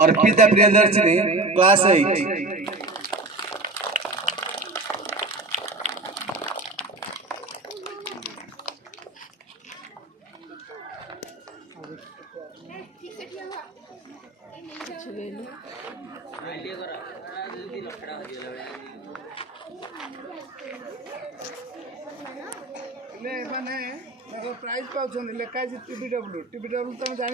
Arpita Priyadarshini class 8। माने prize पाँच लेखा टीबीडब्ल्यू तुम जान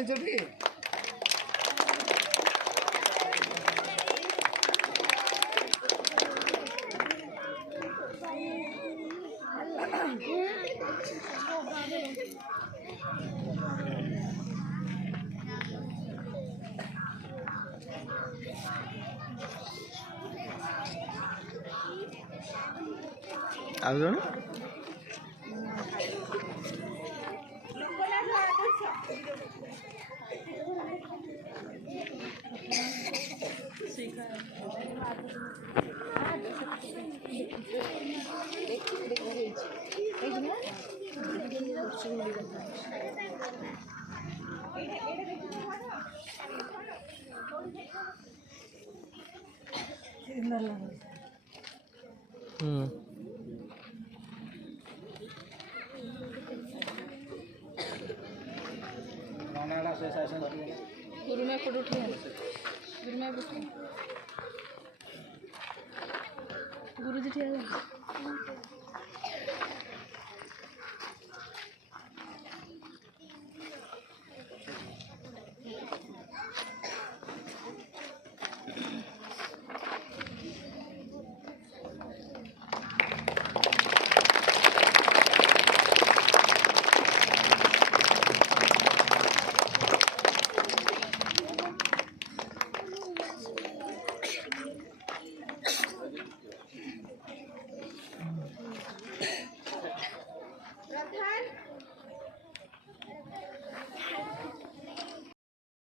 ଆଉ ଜଣ गुरु में फोटो उठिए गुरु में गुरु जी ठीक है।